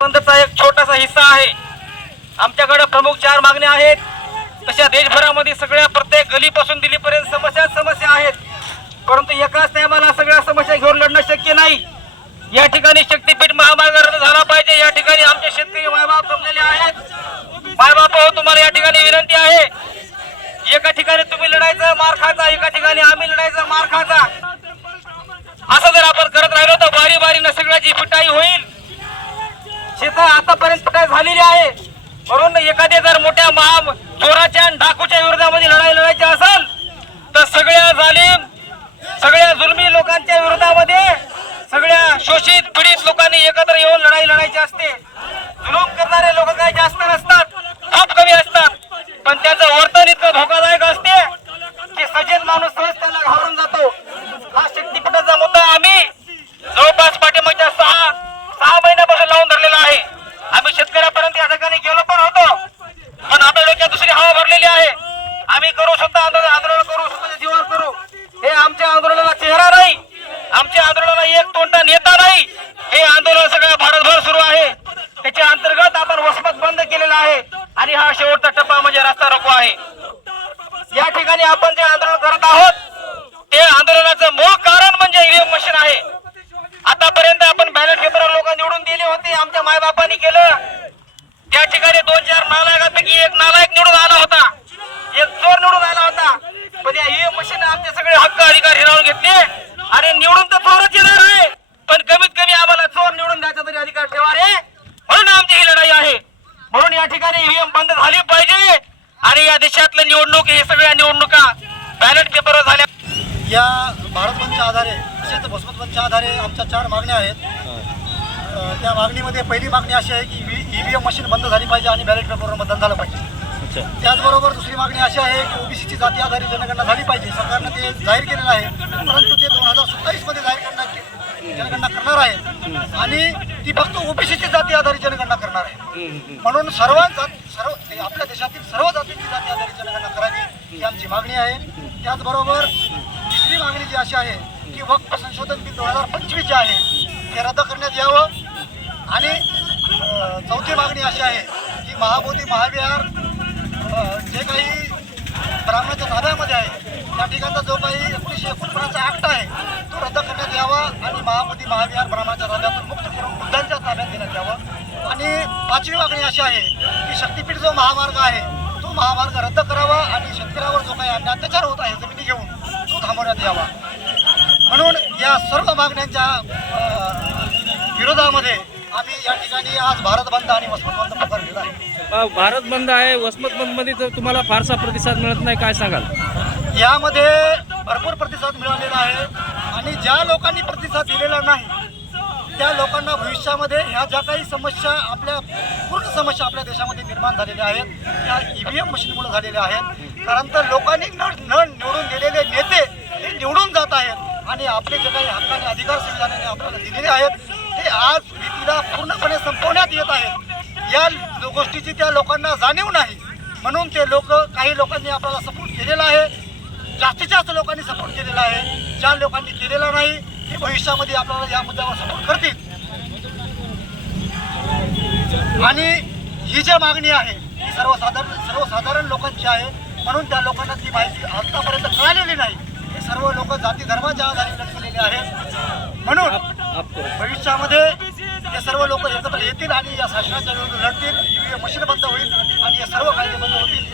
बंदचा एक छोटासा हिस्सा आहे. आमच्याकडे प्रमुख चार मागण्या आहेत. तशा देशभरामध्ये सगळ्या प्रत्येक गलीपासून दिल्लीपर्यंत समस्या समस्या आहेत. परंतु एकाच टायमाला सगळ्या समस्या घेऊन लढणं शक्य नाही. या ठिकाणी शक्तीपीठ महामार्ग रद्द झाला पाहिजे. या ठिकाणी आमचे शेतकरी मायबाप जमलेले आहेत. मायबाप हो तुम्हाला या ठिकाणी विनंती आहे. एका ठिकाणी तुम्ही लढायचं मार खायचा. एका ठिकाणी आम्ही लढायचं मार खायचा असं जर आपण करत राहिलो तर बारी बारीनं सगळ्याची पिटाई होईल शेत आतापर्यंत काय झालेली आहे म्हणून एखादे जर मोठ्या महा चोराच्या आणि डाकूच्या विरोधामध्ये लढाई लढायची असेल तर सगळ्या जालीम सगळ्या जुलमी लोकांच्या विरोधामध्ये सगळ्या शोषित पीडित लोकांनी एकत्र येऊन लढाई लढायची असते. जुलूम करणारे लोक काही जास्त नसतात खूप कमी असतात पण त्याचं वर्तन इतकं धोकादायक असते की सजेद माणूस सहज त्याला घाबरून जातो हा शक्तीपीठाचा मुद्दा आम्ही जवळपास पाठीमागच्या सहा सहा महिन्यापासून लावून धरलेला आहे आम्ही शेतकऱ्यापर्यंत या ठिकाणी गेलो पण होतो पण आपल्या डोक्यात दुसरी हवा भरलेली आहे आम्ही करू स्वतः आंदोलन आंदोलन करू स्वतःच्या जीवावर करू हे आमच्या आंदोलनाला चेहरा नाही आमच्या आंदोलनाला एक तोंडा नेता नाही हे आंदोलन सगळ्या भारतभर सुरू आहे त्याच्या अंतर्गत आपण वसमत बंद केलेला आहे आणि हा शेवटचा टप्पा म्हणजे रस्ता रोको आहे. या ठिकाणी आपण जे आंदोलन करत आहोत ते आंदोलनाचं मूळ कारण म्हणजे ईव्हीएम मशीन आहे आतापर्यंत आपण बॅलेट पेपर लोक निवडून दिले होते आमच्या मायबापांनी केलं त्या ठिकाणी दोन चार नालायकांपैकी एक नालायक निवडून आला होता एक चोर निवडून आला होता पण या ईव्हीएम मशीन आमचे सगळे हक्क अधिकार हिरावून घेतले आणि निवडून तर चोरच येणार आहे पण कमीत कमी आम्हाला चोर निवडून द्यायचा तरी अधिकार ठेवा रे म्हणून आमची ही लढाई आहे म्हणून या ठिकाणी ईव्हीएम बंद झाली पाहिजे आणि या देशातल्या निवडणूक हे सगळ्या निवडणुका बॅलेट पेपरवर झाल्या. या भारत बंदच्या आधारे तसेच भस्मत बंदच्या आधारे आमच्या चार मागण्या आहेत. त्या मागणीमध्ये पहिली मागणी अशी आहे की ई व्ही एम मशीन बंद झाली पाहिजे आणि बॅलेट पेपरवर मतदान झालं पाहिजे. त्याचबरोबर दुसरी मागणी अशी आहे की ओबीसीची जाती आधारित जनगणना झाली पाहिजे. सरकारनं ते जाहीर केलेलं आहे परंतु ते दोन हजार सत्तावीसमध्ये जाहीर करण्याची जनगणना करणार आहे आणि ती फक्त ओबीसीची जाती आधारित जनगणना करणार आहे. म्हणून सर्व जात सर्व आपल्या देशातील सर्व जातींची जाती आधारित जनगणना करावी ही आमची मागणी आहे. त्याचबरोबर तिसरी मागणी जी अशी आहे की वक्फ संशोधन बिल दोन हजार पंचवीस जे आहे ते रद्द करण्यात यावं. आणि चौथी मागणी अशी आहे की महाबोधी महाविहार जे काही ब्राह्मणाच्या ताब्यामध्ये आहे त्या ठिकाणचा जो काही एकोणीसशे एकोणपन्नासचा ऍक्ट आहे तो रद्द करण्यात यावा आणि महाबोधी महाविहार ब्राह्मणाच्या ताब्यातून मुक्त करून बुद्धांच्या ताब्यात देण्यात यावं आणि पाचवी मागणी अशी आहे की शक्तीपीठ जो महामार्ग आहे तो महामार्ग रद्द करावा आणि शेतकऱ्यावर जो काही अत्याचार होत आहे जमिनी घेऊन तो थांबवण्यात यावा. म्हणून या सर्व मागण्यांच्या विरोधामध्ये आम्ही या ठिकाणी आज भारत बंद आणि वसमत बंद पुकारलेला आहे. भारत बंद आहे वसमत बंदमध्ये तर तुम्हाला फारसा प्रतिसाद मिळत नाही काय सांगाल? यामध्ये भरपूर प्रतिसाद मिळालेला आहे आणि ज्या लोकांनी प्रतिसाद दिलेला नाही त्या लोकांना भविष्यामध्ये ह्या ज्या काही समस्या आपल्या समस्या आपल्या देशामध्ये निर्माण झालेल्या आहेत. त्या ई व्ही एम मशीनमुळे झालेल्या आहेत. कारण तर लोकांनी न न निवडून दिलेले नेते हे निवडून जात आहेत. आणि आपले जे काही हक्काने अधिकार संविधानाने आपल्याला दिलेले आहेत ते आज भीतीला पूर्णपणे संपवण्यात येत आहेत. या गोष्टीची त्या लोकांना जाणीव नाही. म्हणून ते लोक काही लोकांनी आपल्याला सपोर्ट केलेला आहे. जास्तीत जास्त लोकांनी सपोर्ट केलेला आहे. ज्या लोकांनी केलेला नाही ते भविष्यामध्ये आपल्याला या मुद्द्यावर सपोर्ट करतील. आणि ही जी मागणी आहे ही सर्वसाधारण सर्वसाधारण लोकांची आहे. म्हणून त्या लोकांना ती माहिती आतापर्यंत कळालेली नाही. हे सर्व लोक जाती धर्माच्या आधारे लढलेले आहेत. म्हणून भविष्यामध्ये हे सर्व लोक एकत्र येतील आणि या शासनाच्या विरुद्ध लढतील. ईव्हीएम मशीन बंद होईल आणि हे सर्व कायदे बंद होतील.